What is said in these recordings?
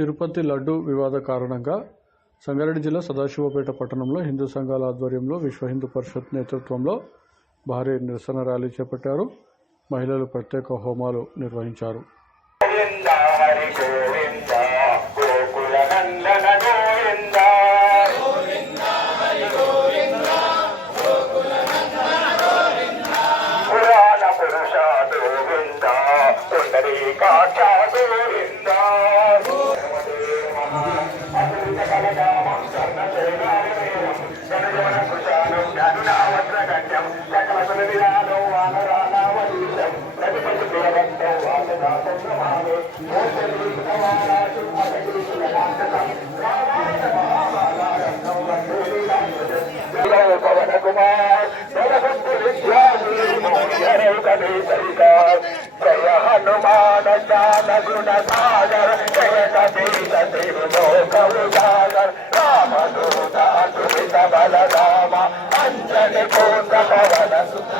తిరుపతి లడ్డు వివాద కారణంగా సంగారెడ్డి జిల్లా సదాశివపేట పట్టణంలో హిందూ సంఘాల ఆధ్వర్యంలో విశ్వ హిందూ పరిషత్ నేతృత్వంలో భారీ నిరసన ర్యాలీ చేపట్టారు. మహిళలు ప్రత్యేక హోమాలు నిర్వహించారు. जय हनुमान ज्ञान गुण सागर जय कपीश तिरुलोक उजागर राम दूत अतुलित बल राम अंजनी पुत्र पवन सुत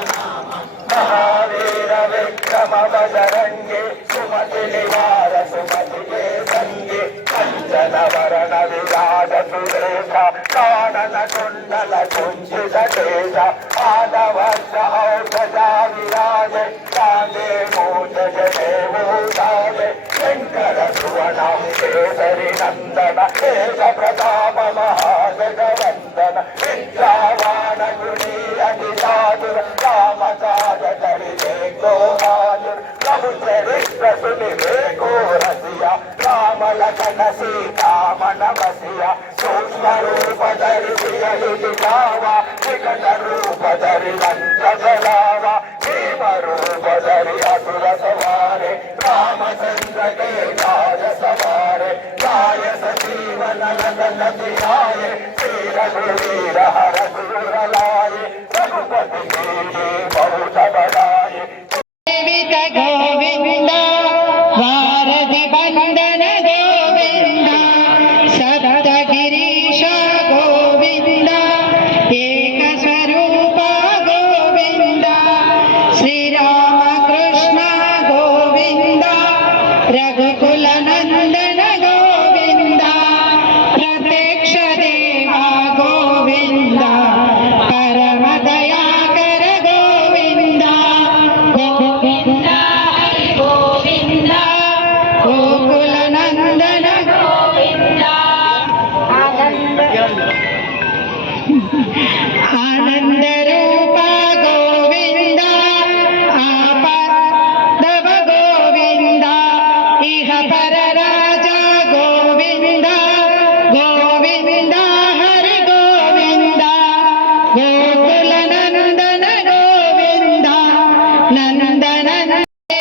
महावीर विक्रम बजरंगी सुमति निवार सुमति के संगी कंचन वरण विराज सुरेशा कानन कुंडल कुंचित केश आदवर्ष औषधा विराज कांदे मूर्ध जनेऊतावे शंकर सुवर्ण केसरी नंदन केश प्रताप महाजगवंदन विद्यावान गुणी अति साधुर राम काज करिले को बहादुर प्रभु चरित्र सुनिवे को रसिया राम लखन सीता मन बसिया सूक्ष्म रूप धरि सियहि दिखावा विकट रूप धरि लंक जलावा भीम रूप धरि असुर सवारे रामचंद्र के काज सवारे गाय सजीवन ललन धियाए श्री रघुवीर हर सुर लाए रघुपति कीन्ही बहुत बड़ाए गोविंद वारधि बंदन गोविंद सप्तगिरीश गोविंद एक स्वरूप गोविंद श्रीराम कृष्ण गोविंद रघुकुल नंदन गोविंद प्रत्यक्ष देवा गोविंद परम दयाकर गोविंद गोविंद गोविंद गोकुल नंदन गोविंद आनंद रूप गोविंद आपदव गोविंद इह पर राजा गोविंद गोविंद हरि गोविंद गोकुल नंदन गोविंद नंद